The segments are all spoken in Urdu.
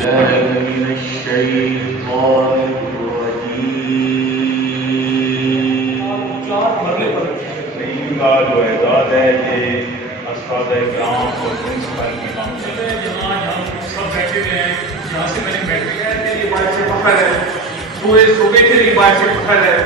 بالله من الشيطان الرجيم. نہیں کا جو اعداد ہے یہ اساتذہ کرام اور پرنسپل کی کام سے یہاں سب بیٹھے ہوئے ہیں. یہاں سے میں نے بیٹھے ہیں کہ یہ بات سے پتھر ہے پورے صوبے کے لیے بات سے پتھر ہے.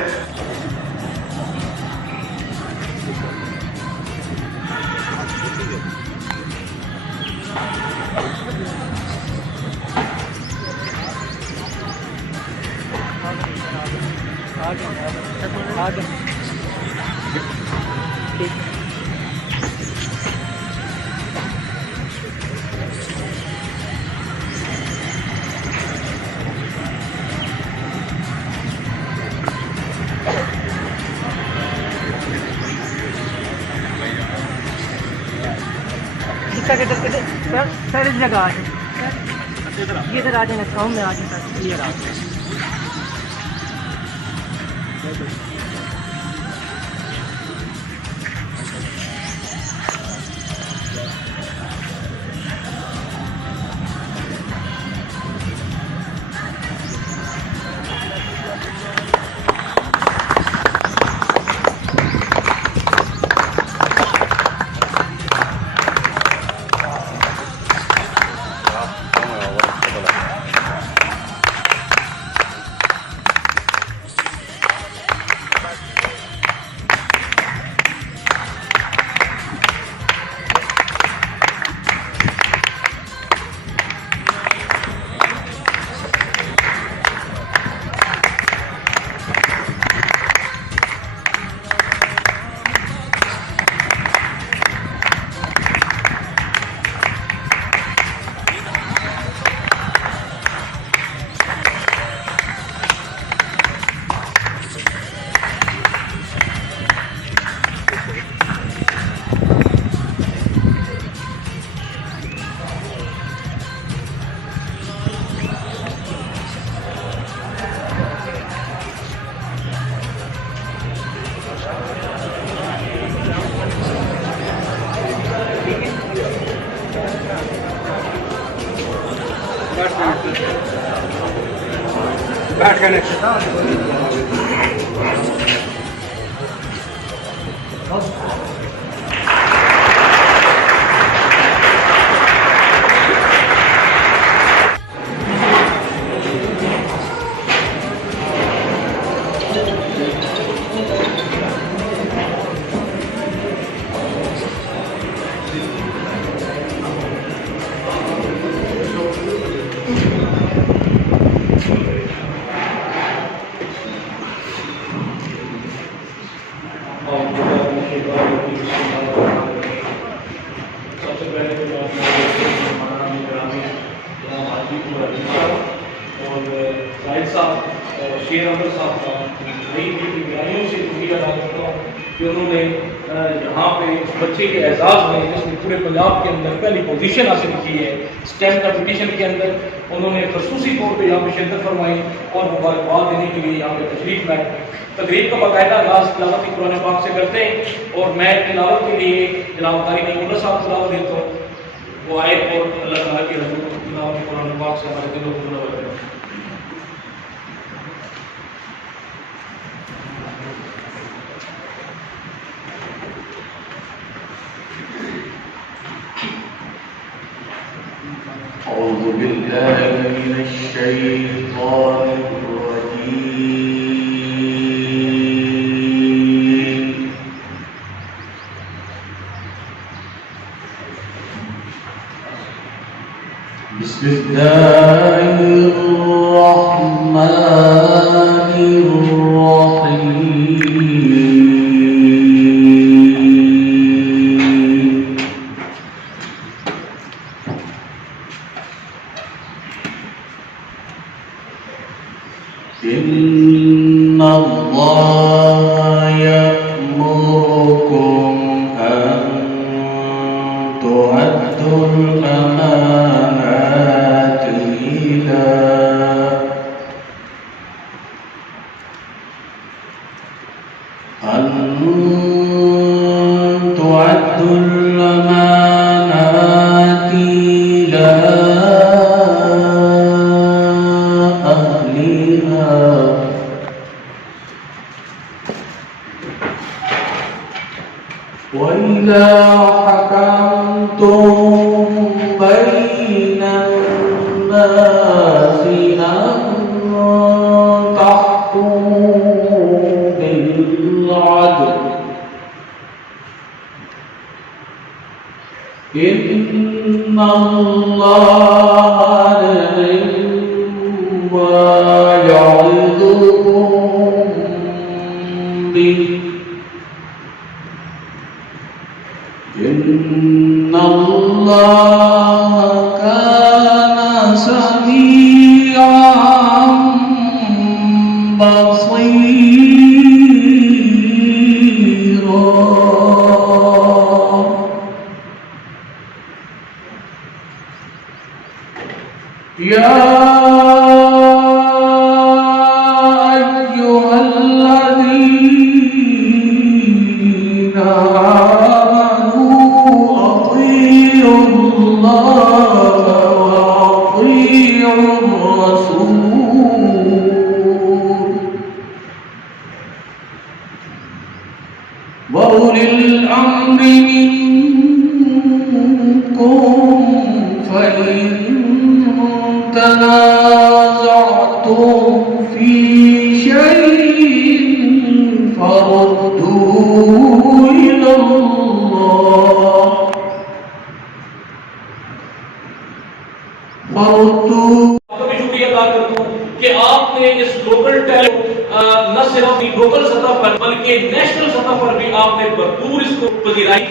سر اس جگہ آ جائیں, یہ ادھر آ جائیں, چھاؤں میں آ جائیں سر, کلیئر آ جائیں. بیٹھ کے سب سے پہلے تو اور زاہد صاحب اور شیر احمد صاحب کا نئی نگرانیوں سے شکریہ ادا کرتا ہوں کہ انہوں نے یہاں پہ اس بچے کے اعزاز میں جس نے پورے پنجاب کے اندر پہلی پوزیشن حاصل کی ہے اسٹیم کمپٹیشن کے اندر, انہوں نے خصوصی طور پہ یہاں پہ شرکت فرمائی اور مبارکباد دینے کے لیے یہاں پہ تشریف لائے. تقریب کا باقاعدہ آغاز تلاوت قرآن پاک سے کرتے ہیں اور میں تلاوت کے لیے جناب قاری نعیم اللہ صاحب کو دعوت دیتا ہوں, وہ آئے اور اللہ تعالیٰ کے حضور تلاوت قرآن پاک سے ہمارے دلوں کو منور کریں. أعوذ بالله من الشيطان الرجيم. بسم الله الرحمن الرحيم. إن الله يأمركم أن تؤدوا الأمانات إلى أن تحكموا بالعدل إن الله نعم يعظكم به إن الله كان سميعا بصيرا. يا أيها الذين آمنوا أطيعوا الله وأطيعوا الرسول وأولي الأمر منكم فإن تنازعتم في شيء فردوه إلى الله بھی شکریہ ادا کرتا ہوں کہ آپ نے اس لوکل ٹیلنٹ نہ صرف لوکل سطح پر بلکہ نیشنل سطح پر بھی آپ نے بھرپور اس کو پذیرائی.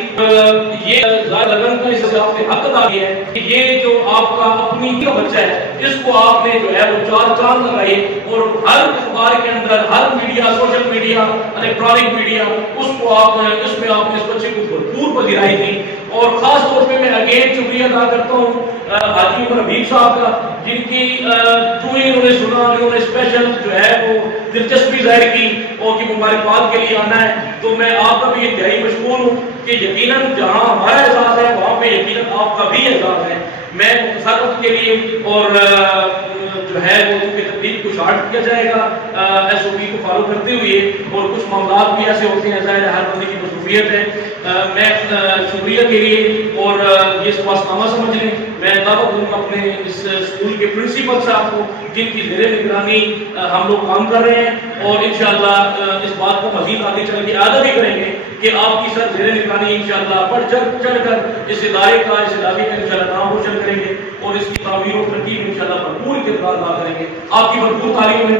یہ لگن کا اس سے آپ نے حق ادا کیا ہے کہ یہ جو آپ کا اپنی بچہ ہے اس کو آپ نے جو ہے وہ چار چاند لگائے اور ہر اخبار کے اندر ہر media social media electronic media اس کو آپ نے اس میں آپ نے اس بچے کو بھرپور پذیرائی دی. اور خاص طور پہ میں اگین شکریہ ادا کرتا ہوں حاجی عمر حبیب صاحب کا جن کی جو ہی انہوں نے سنا انہوں نے اسپیشل جو ہے وہ دلچسپی ظاہر کی اور کہ مبارکباد کے لیے آنا ہے. تو میں آپ کا بھی انتہائی مشکور ہوں کہ یقیناً جہاں ہمارا اعزاز ہے وہاں پہ یقیناً آپ کا بھی اعزاز ہے. میں مختصر وقت کے لیے اور جو ہے وہ تقریب کو شارٹ کیا جائے گا ایس او پی کو فالو کرتے ہوئے اور کچھ معاملات بھی ایسے ہوتے ہیں ظاہر ہر بندے کی مصروفیت ہے. میں شکریہ کے لیے اور یہ سواسنامہ سمجھ لیں میں دعوت دوں گا اپنے اس اسکول کے پرنسپل صاحب کو جن کی زیر نگرانی ہم لوگ کام کر رہے ہیں اور انشاءاللہ اس بات کو مزید آگے چل کے اعادہ بھی کریں گے کہ آپ کی سر زیر نگرانی انشاءاللہ بڑھ چڑھ کر اس ادارے کا اس ادارے کا انشاءاللہ نام روشن کریں گے اور اس کی تعمیر و ترقی میں انشاءاللہ بھرپور کردار ادا کریں گے. آپ کی بھرپور تعلیم میں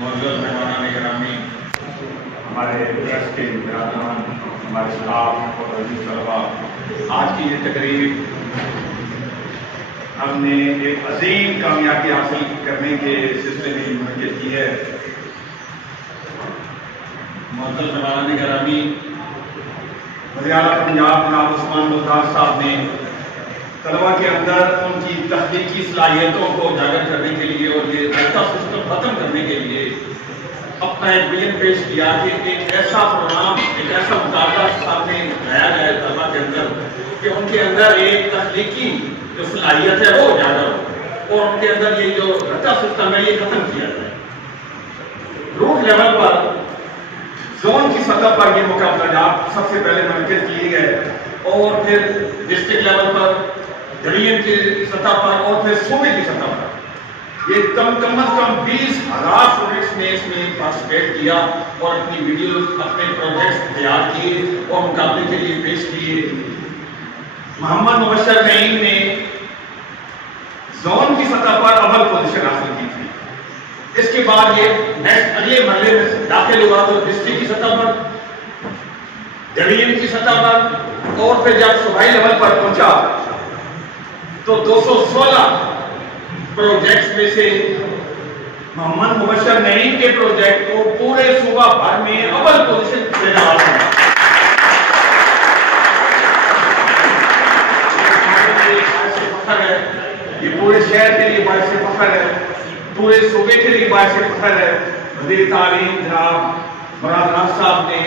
معزز مہمانان گرامی، ہمارے ٹرسٹ کے برادران، ہمارے اسٹاف اور عزیز طلباء، آج کی یہ تقریب ہم نے ایک عظیم کامیابی حاصل کرنے کے سلسلے میں منعقد کی ہے. معزز مہمانان گرامی، وزیر اعلیٰ پنجاب جناب عثمان ملتاج صاحب نے طلباء کے اندر ان کی تخلیقی صلاحیتوں کو اجاگر کرنے کے لیے اور یہ ایسا سسٹم ختم کرنے کے لیے اپنا ایک ویژن پیش کیا کہ ایک ایسا پروگرام ایک ایسا مقابلہ سامنے لایا جائے طلباء کے اندر کہ ان کے اندر ایک تخلیقی جو صلاحیت ہے وہ اجاگر ہو اور ان کے اندر یہ جو رٹا سسٹم ہے یہ ختم کیا جائے. روٹ لیول پر زون کی سطح پر یہ مقابلہ جات سب سے پہلے منعقد کیے گئے اور پھر ڈسٹرکٹ لیول پر ڈویژن کی سطح پر اور پھر صوبے کی سطح پر یہ کم از کم 20,000 اسٹوڈنٹس نے اس میں پارٹیسپیٹ کیا اور اپنی ویڈیوز اپنے پروجیکٹس تیار کیے اور مقابلے کے لیے پیش کیے. محمد مبشر نعیم نے زون کی سطح پر اول پوزیشن حاصل کی تھی. اس کے بعد یہ نیکسٹ اگلے مرحلے میں داخل ہوا تو ڈسٹرکٹ کی سطح پر ڈویژن کی سطح پر اور پھر جب صوبائی لیول پر پہنچا تو 216 پروجیکٹس میں سے محمد مبشر نعیم کے پروجیکٹ کو پورے صوبہ بھر میں اول پوزیشن دینے والا ہے. یہ پورے شہر کے لیے باعث فخر ہے، پورے صوبے کے لیے باعث فخر ہے. وزیر تعلیم جناب مراد راز صاحب نے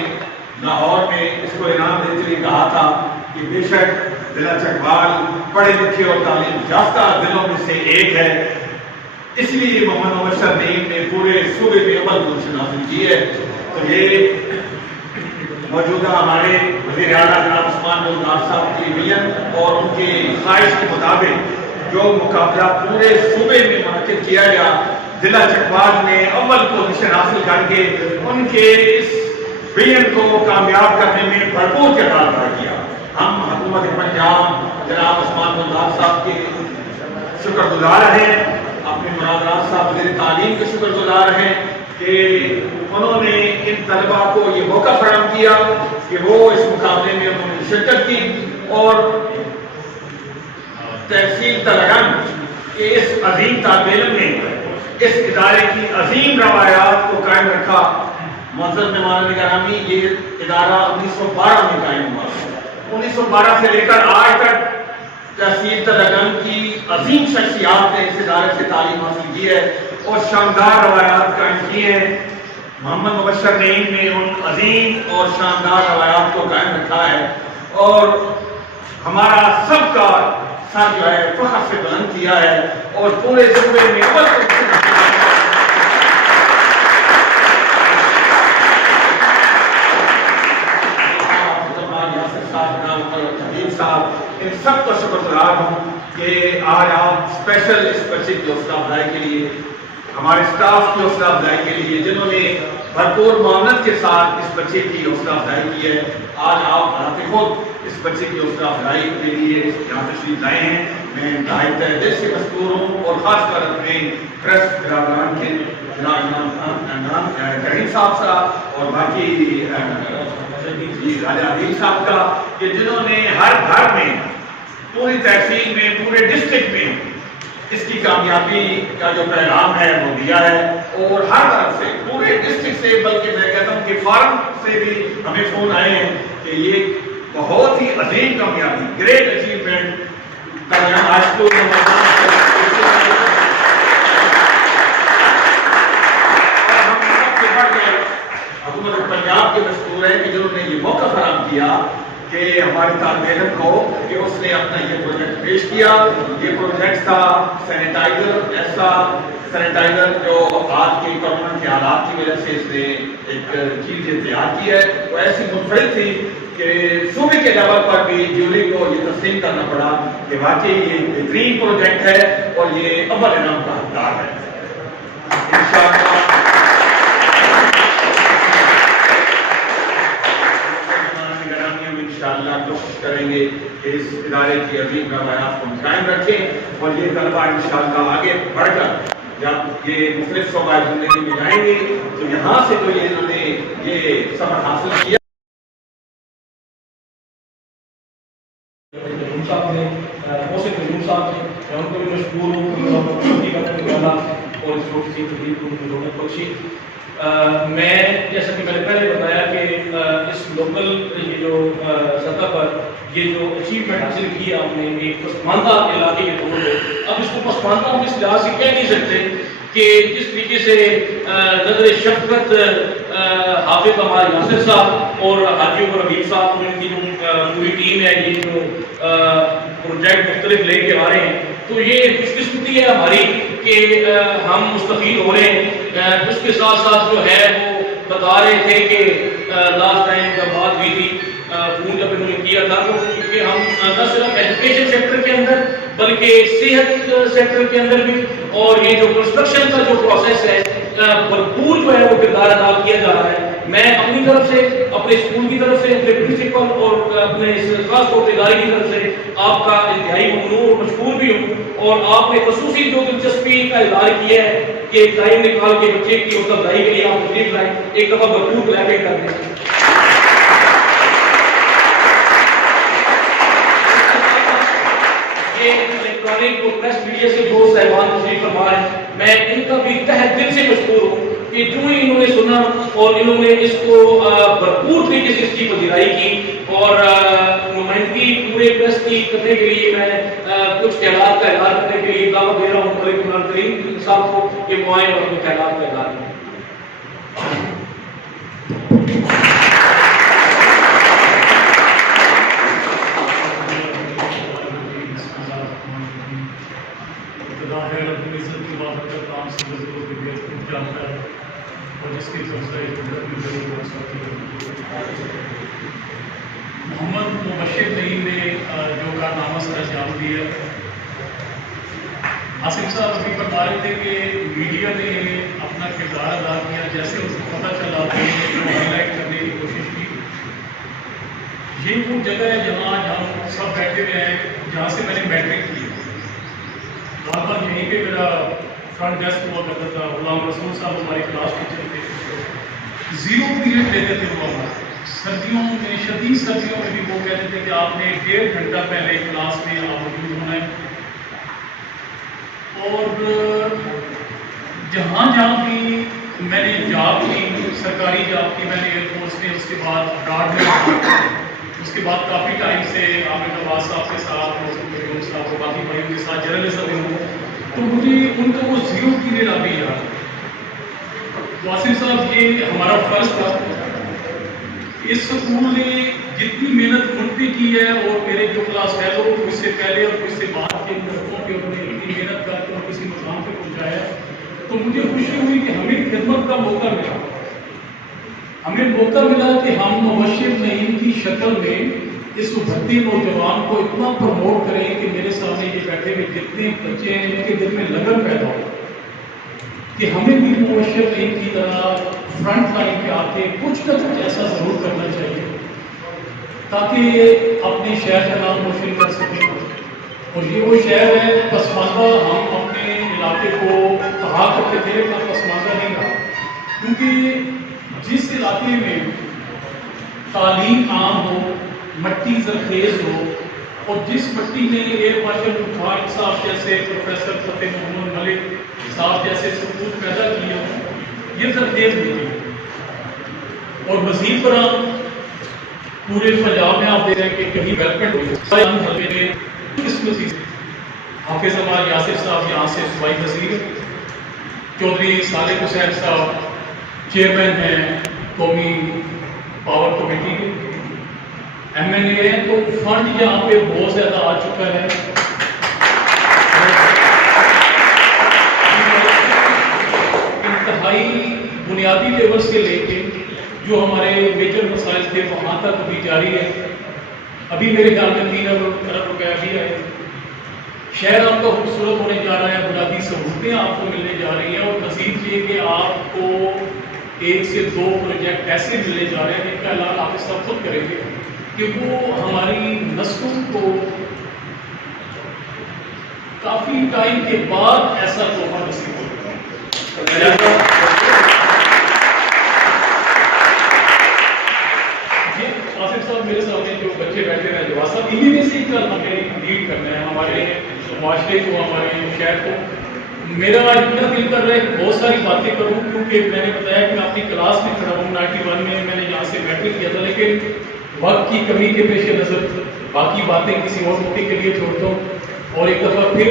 لاہور میں اس کو انعام دیتے ہوئے کہا تھا کہ بے شک ضلع چکوال پڑھے لکھے اور تعلیم یافتہ ضلعوں میں سے ایک ہے اس لیے محمد مبشر نعیم نے پورے صوبے میں عمل کو حاصل کی ہے. تو یہ موجودہ ہمارے وزیر اعلیٰ جناب عثمان بلدار صاحب کی ویژن اور ان کی خواہش کے مطابق جو مقابلہ پورے صوبے میں منعقد کیا گیا، ضلع چکوال نے اول پوزیشن حاصل کر کے ان کے اس ویژن کو کامیاب کرنے میں بھرپور کردار ادا کیا. ہم حکومت پنجاب جناب عثمان بلدار صاحب کے شکر گزار ہیں، اپنے مراد راز صاحب وزیر تعلیم کے شکر گزار ہیں کہ انہوں نے ان طلباء کو یہ موقع فراہم کیا کہ وہ اس مقابلے میں انہوں نے شرکت کی اور تحصیل تلگنگ کے اس عظیم طالب علم نے اس ادارے کی عظیم روایات کو قائم رکھا. معزز مہمان گرامی، یہ ادارہ 1912 میں قائم ہوا. 1912 سے لے کر آج تک تحصیل تلگنگ کی عظیم شخصیات نے اس ادارے سے تعلیم حاصل کی ہے اور شاندار روایات قائم کی ہیں. محمد مبشر نعیم نے ان عظیم اور شاندار روایات کو قائم رکھا ہے اور ہمارا سب کا سر جو ہے فخر سے بلند کیا ہے اور پورے صوبے میں صاحب ان سب کا شکر گزار ہوں کہ آج آپ اسپیشل اس بچے کی حوصلہ افزائی کے لیے، ہمارے اسٹاف کی حوصلہ افزائی کے لیے، جنہوں نے بھرپور معاونت کے ساتھ اس بچے کی حوصلہ افزائی کی ہے، آج آپ ذات خود اس بچے کی حوصلہ افزائی کے لیے یہاں تشریف لائے ہیں. میں انتہائی تہ دل سے مشکور ہوں اور خاص کر اپنے پریس برادران کے جناب کریم صاحب اور باقی راجہ عدیل صاحب کا کہ جنہوں نے ہر گھر میں، پوری تحصیل میں، پورے ڈسٹرکٹ میں اس کی کامیابی کا جو پیغام ہے وہ دیا ہے اور ہر طرف سے، پورے ڈسٹرکٹ سے، بلکہ میں کہتا ہوں کہ فارم سے بھی ہمیں فون آئے ہیں کہ یہ بہت ہی عظیم کامیابی، گریٹ اچیومنٹ حکومت پنجاب کے مشکور ہے کہ جنہوں نے یہ موقع فراہم کیا کہ ہمارے طالب علم کو کہ اس نے اپنا یہ پروجیکٹ پیش کیا. یہ پروجیکٹ تھا سینیٹائزر، ایسا سینیٹائزر جو آج کے کورونا کے حالات کی وجہ سے اس نے ایک چیز تیار کی ہے، وہ ایسی منفرد تھی کہ صوبے کے لیول پر بھی جیوری کو یہ تسلیم کرنا پڑا کہ واقعی یہ بہترین پروجیکٹ ہے اور یہ اول انعام کا حقدار ہے. انشاءاللہ کوشش کریں گے کہ اس ادارے کی عظیم روایات کو قائم رکھیں اور یہ طلبہ انشاءاللہ آگے بڑھ کر جب یہ مختلف شعبۂ زندگی میں جائیں گے تو یہاں سے تو یہ انہوں نے یہ سبق حاصل کیا. صاحب نے محسن قیوم صاحب نے میں ان کو بھی مشکور ہوں اور اس وقت کی تقریب کو رونق بخشی. میں جیسا کہ میں نے پہلے بتایا کہ اس لوکل یہ جو سطح پر یہ جو اچیومنٹ حاصل کی آپ نے ایک پسماندہ علاقے کے طور پہ، اب اس کو پسماندہ ہم اس لحاظ سے کہہ نہیں سکتے کہ جس طریقے سے نظر شفقت حافظ ہمارے یاسر صاحب اور حاجی عمر حبیب صاحب اور ان کی جو پوری ٹیم ہے، یہ جو پروجیکٹ مختلف لے کے آ رہے ہیں، تو یہ خوش قسمتی ہے ہماری کہ ہم مستفید ہو رہے ہیں. اس کے ساتھ ساتھ جو ہے وہ بتا رہے تھے کہ لاسٹ ٹائم جب بات ہوئی تھی فون جب انہوں نے کیا تھا تو کہ ہم نہ صرف ایجوکیشن سیکٹر کے اندر بلکہ صحت سیکٹر کے اندر بھی اور یہ جو کنسٹرکشن کا جو پروسیس ہے بھرپور جو ہے وہ کردار ادا کیا جا رہا ہے. میں اپنی طرف سے، اپنے اسکول کی طرف سے، اپنے پرنسپل اور اپنے خاص طور پہ ادارے کی طرف سے آپ کا انتہائی ممنون اور مشکور بھی ہوں اور آپ نے خصوصی جو دلچسپی کا اظہار کیا ہے کہ ٹائم نکال کے بچے کی حوصلہ افزائی کے لیے آپ تشریف لائیں. ایک دفعہ بھرپور کلیپنگ کر دیں. الیکٹرانک اور پریس میڈیا سے جو صاحبان تشریف فرما ہیں، میں ان کا بھی تہ دل سے مشکور ہوں کہ جو ہی انہوں نے سنا اور انہوں نے اس کو بھرپور طریقے سے اس کی پذیرائی کی اور نمائندگی پورے پریس کی کرنے کے لیے میں کچھ خیالات کا اظہار کرنے کے لیے دعوت دے رہا ہوں ملک عمران کریم صاحب کو کہ وہ آئیں اور اپنے خیالات کا اظہار کریں. خدا خیر اپنی عزت کی بات کرتا جانتا ہے اور جس کی طرف سے محمد مبشر نعیم نے جو کارنامہ سر انجام دیا، آصف صاحب ابھی بتا رہے تھے کہ میڈیا نے اپنا کردار ادا کیا، جیسے اس کو پتہ چلا تو ہائی لائٹ کرنے کی کوشش کی۔ یہ وہ جگہ ہے جہاں ہم سب بیٹھے ہوئے ہیں، جہاں سے میں نے میٹرک کی، وہاں پر یہیں پہ میرا فرنٹ ڈیسک ہوا کرتا تھا۔ غلام رسول صاحب ہماری کلاس ٹیچر تھے، 0 پیریڈ لیتے تھے وہ ہمارا۔ سردیوں میں، شدید سردیوں میں بھی وہ کہتے تھے کہ آپ نے 1.5 گھنٹہ پہلے کلاس میں آپ موجود ہونا ہے۔ اور جہاں جہاں بھی میں نے جاب کی، سرکاری جاب کی، میں نے ایئر فورس میں، اس کے بعد ابراڈ میں، اس کے بعد کافی ٹائم سے عامر نواز صاحب کے ساتھ، محسن صاحب اور باقی بھائیوں کے ساتھ جرنلزم میں ہوں، تو مجھے ان کا وہ 0 پیریڈ ابھی یاد ہے۔ واصف صاحب، یہ ہمارا فرض تھا، اس سکول نے جتنی محنت ان پہ کی ہے اور میرے جو کلاس فیلو مجھ سے پہلے اور مجھ سے بعد کے لڑکوں کے انہوں نے اتنی محنت کر کے کسی مقام پہ پہنچایا ہے، تو مجھے خوشی ہوئی کہ ہمیں خدمت کا موقع ملا۔ ہمیں موقع ملا کہ ہم مبشر نعیم کی شکل میں اس ابھرتے نوجوان کو اتنا پروموٹ کریں کہ میرے سامنے یہ بیٹھے ہوئے جتنے بچے ہیں ان کے دل میں لگن پیدا ہو کہ ہمیں بھی مبشر نعیم کی طرح فرنٹ لائن پہ آتے کچھ نہ کچھ ایسا ضرور کرنا چاہیے تاکہ اپنے شہر کا نام روشن کر سکیں۔ اور یہ وہ شہر ہے پسماندہ، ہم اپنے علاقے کو کہا کرتے تھے کہ پسماندہ نہیں رہا، کیونکہ جس علاقے میں تعلیم عام ہو، مٹی زرخیز ہو، اور جس مٹی نے ایئر مارشل خان صاحب جیسے، پروفیسر فتح محمد ملک صاحب جیسے سپوت پیدا کیے ہوں، یہ زرخیز ہوتی ہے۔ اور مزید برآں پورے پنجاب میں آپ دیکھ رہے ہیں کہ کہیں ڈیولپمنٹ ہوئی ہے۔ اس مزید حافظ ہمارے یاسر صاحب یہاں سے صوبائی وزیر، چودھری صالح حسین صاحب چیئرمین ہیں قومی پاور کمیٹی کے، MNA ہیں، تو فنڈ یہاں پہ بہت زیادہ آ چکا ہے۔ انتہائی بنیادی لیول سے لے کے جو ہمارے میجر مسائل تھے وہاں تک ابھی جاری ہے۔ ابھی میرے خیال میں 3 ارب روپیہ بھی ہے۔ شہر آپ کا خوبصورت ہونے جا رہا ہے، بنیادی سہولتیں آپ کو ملنے جا رہی ہیں، اور مزید یہ کہ آپ کو 1 سے 2 پروجیکٹ ایسے ملنے جا رہے ہیں جن کا اعلان آپ اس وقت خود کریں گے کہ وہ ہماری نسلوں کو کافی ٹائم کے بعد ایسا تحفہ نصیب ہوگا۔ آصف صاحب میرے سامنے جو بچے بیٹھے ہیں، جواز صاحب، انہیں میں سے ایک کل ہمیں لیڈ کرنا ہے ہمارے معاشرے کو، ہمارے شہر کو۔ میرا اتنا دل کر رہا ہے کہ بہت ساری باتیں کروں، کیونکہ میں نے بتایا کہ میں اپنی کلاس میں کھڑا ہوں، 91 میں نے یہاں سے میٹرک کیا تھا، لیکن وقت کی کمی کے پیش نظر باقی باتیں کسی اور موقع کے لیے چھوڑتا ہوں۔ اور ایک دفعہ پھر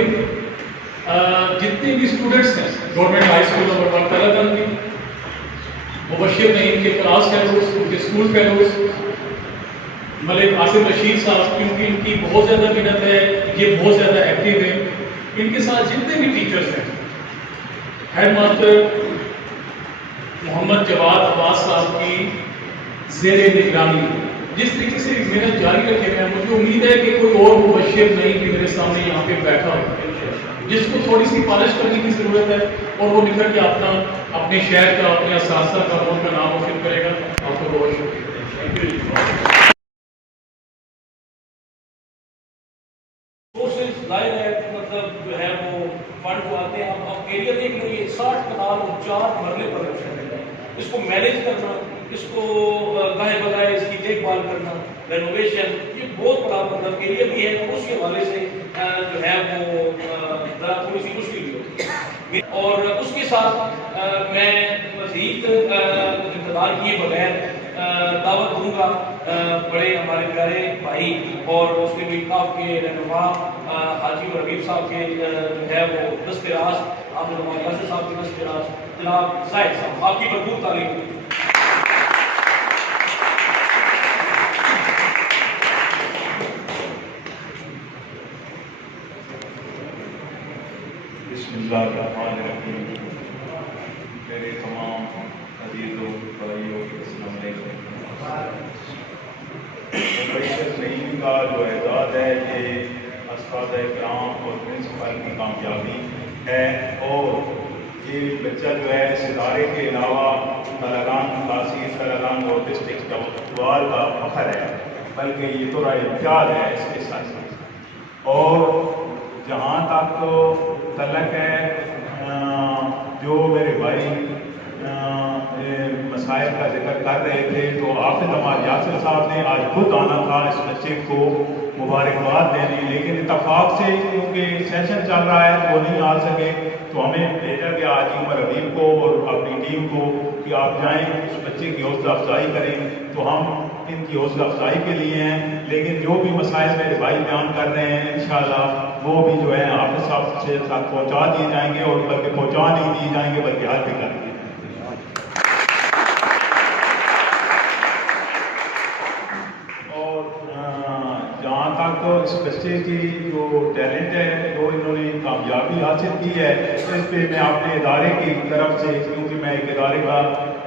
جتنے بھی اسٹوڈنٹس ہیں government high school number 1 Talat Ganj کی، مبشر نعیم کے کلاس فیلوز، ان کے اسکول فیلوز، ملک عاصم رشید صاحب، کیونکہ ان کی بہت زیادہ محنت ہے، یہ بہت زیادہ ایکٹیو ہیں، ان کے ساتھ جتنے بھی ٹیچرز ہیں، ہیڈ ماسٹر محمد جواد عباس صاحب کی زیر نگرانی جس طریقے سے محنت جاری رکھے گئے، مجھے امید ہے کہ کوئی اور مبشر نہیں کہ میرے سامنے یہاں پہ بیٹھا ہو جس کو تھوڑی سی پالش کرنے کی ضرورت ہے اور وہ نکل کے اپنے شہر کا، اپنے اساتذہ کا، ان کا نام روشن کرے گا۔ آپ کو بہت شکریہ۔ سورسز ظاہر ہے مطلب جو ہے وہ فنڈ کو آتے ہیں۔ اب ایریا دیکھ لیں، یہ 60 کنال اور 4 مرلے پر ہے، اس کو مینیج کرنا، اس کو گاہے بگاہے اس کی دیکھ بھال کرنا، رینوویشن، یہ بہت بڑا مطلب ایریا بھی ہے، اس کے حوالے سے جو ہے وہ تھوڑی سی مشکل بھی ہوتی ہے۔ اور اس کے ساتھ میں مزید انتظار کیے بغیر دعوت دوں گا بڑے ہمارے پیارے بھائی اور اس کے میکاف کے رہنما حاجی اور حبیب صاحب کے جو ہے وہ دست راست، آپ یاسر صاحب کے دست راست جناب زاہد صاحب، آپ کی بھرپور تعلیم۔ بسم اللہ الرحمن الرحیم۔ میرے تمام عزیزوں بھائیوں السلام علیکم۔ پروفیسر نعیم کا جو اعزاز ہے یہ اساتذہ کرام اور پرنسپل کی کامیابی ہے، اور یہ بچہ جو ہے اس ادارے کے علاوہ طلگان تحصیل طلگان اور ڈسٹرکٹ چوال کا فخر ہے، بلکہ یہ تو رائے امتیاز ہے اس کے ساتھ ساتھ۔ اور جہاں تک تعلق ہے جو میرے بھائی مسائل کا ذکر کر رہے تھے، تو حافظ عماد یاسر صاحب نے آج خود آنا تھا اس بچے کو مبارکباد دینے، لیکن اتفاق سے کیونکہ سیشن چل رہا ہے وہ نہیں آ سکے، تو ہمیں بھیجا گیا آج عمر حبیب کو اور اپنی ٹیم کو کہ آپ جائیں اس بچے کی حوصلہ افزائی کریں۔ تو ہم ان کی حوصلہ افزائی کے لیے ہیں، لیکن جو بھی مسائل میرے بھائی بیان کر رہے ہیں انشاءاللہ وہ بھی جو ہے حافظ صاحب سے ساتھ پہنچا دیے جائیں گے، اور بلکہ پہنچا نہیں دیے جائیں گے بلکہ حل بھی کر دیے۔ جہاں تک اس بچے کی جو ٹیلنٹ ہے، جو انہوں نے کامیابی حاصل کی ہے، اس پہ میں اپنے ادارے کی طرف سے، کیونکہ میں ایک ادارے کا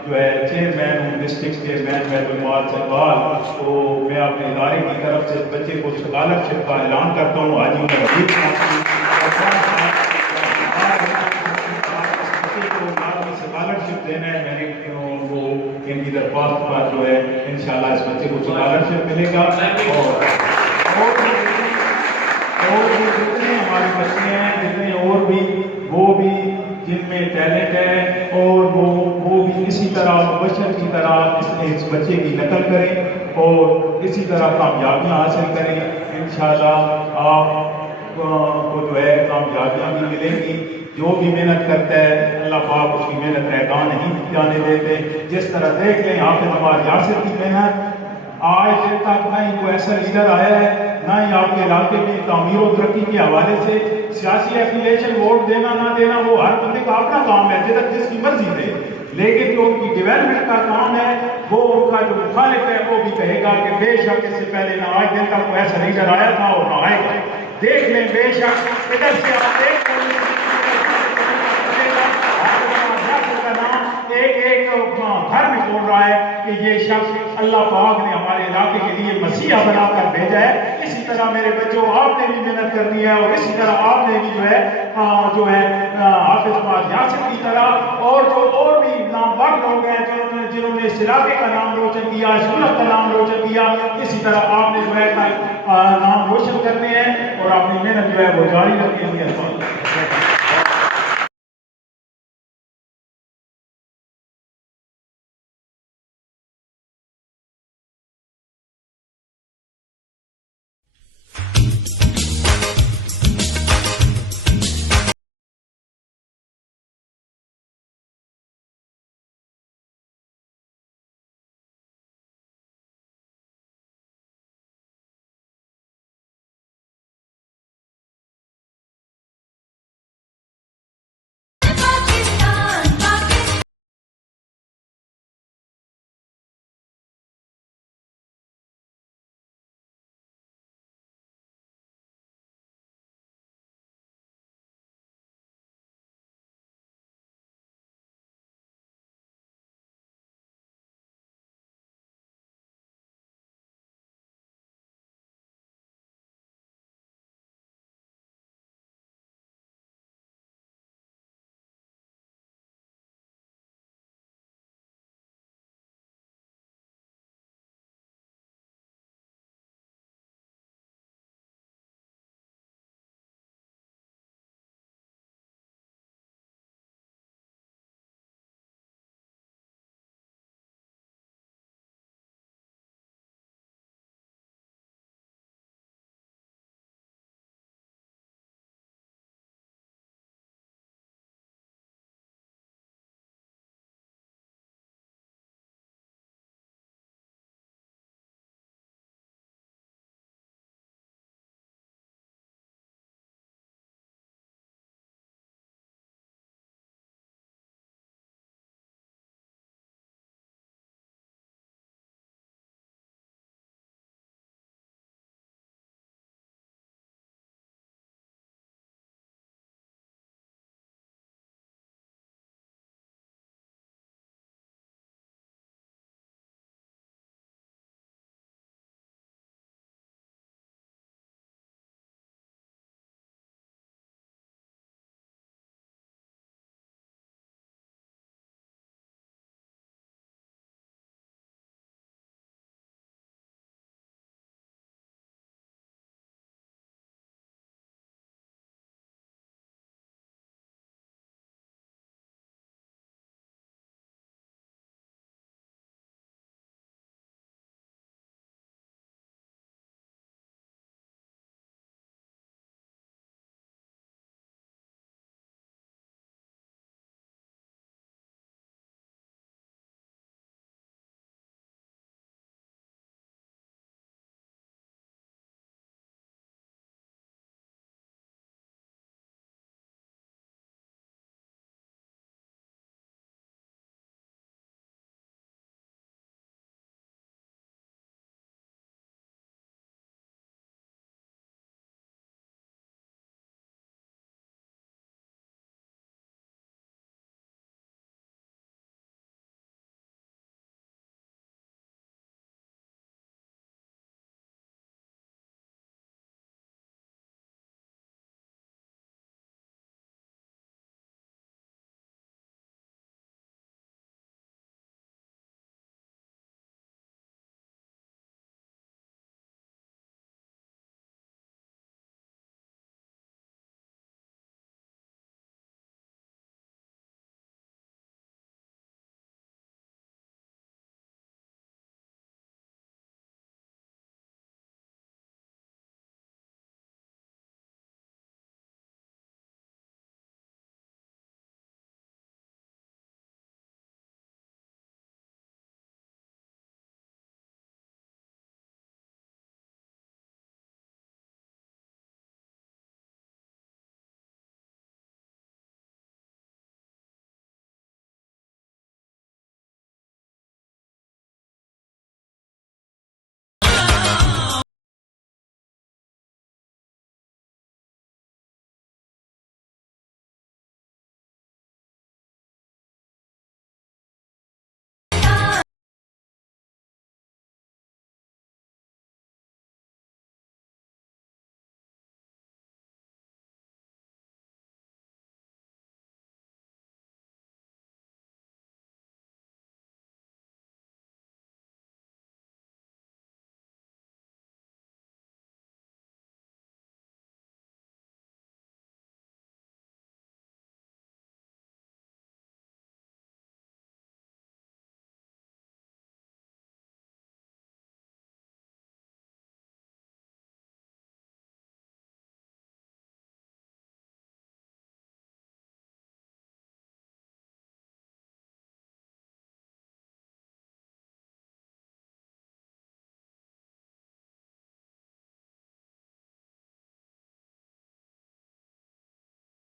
جو ہے چیئرمین ہوں، ڈسٹرکٹ چیئرمین محب المال سربال، تو میں اپنے ادارے کی طرف سے بچے کو اسکالرشپ کا اعلان کرتا ہوں۔ آج عمر حبیب اسکالرشپ دینا ہے، میں نے وہ ان کی درخواست پر جو ہے انشاءاللہ اس بچے کو اسکالرشپ ملے گا۔ اور جتنے ہمارے بچے ہیں، جتنے اور بھی وہ بھی جن میں ٹیلنٹ ہے، اور وہ بھی اسی طرح مبشر کی طرح اس بچے کی نقل کریں اور اسی طرح کامیابیاں حاصل کریں۔ انشاءاللہ آپ کو جو ہے کامیابیاں بھی ملیں گی۔ جو بھی محنت کرتا ہے اللہ پاک اس کی محنت رہگاں نہیں جانے دیتے۔ جس طرح دیکھ لیں حافظ عماد یاسر کی محنت، آج دن تک نہ ہی کوئی ایسا لیڈر آیا ہے، نہ ہی آپ کے علاقے میں تعمیر و ترقی کے حوالے سے سیاسی ایفیلیشن ووٹ دینا نہ دینا وہ ہر بندے کا اپنا کام ہے، جس کی مرضی دے، لیکن جو ان کی ڈیولپمنٹ کا کام ہے وہ ان کا جو مخالف ہے وہ بھی کہے گا کہ بے شک اس سے پہلے نہ آج دن تک کوئی ایسا لیڈر آیا تھا اور نہ آئے گا۔ دیکھ لیں بے شک ادھر سے آپ دیکھ لیں ایک گھر میں بول رہا ہے کہ یہ شخص اللہ پاک نے ہمارے علاقے کے لیے مسیحا بنا کر بھیجا ہے۔ اسی طرح میرے بچوں آپ نے بھی محنت کرنی ہے، اور اسی طرح آپ نے بھی جو ہے حافظ عماد یاسر کی طرح اور بھی نامور لوگ ہیں جنہوں نے اس علاقے کا نام روشن کیا، سورت کا نام روشن کیا، اسی طرح آپ نے جو ہے نام روشن کرنے ہیں اور اپنی محنت جو ہے وہ جاری رکھنی ہے۔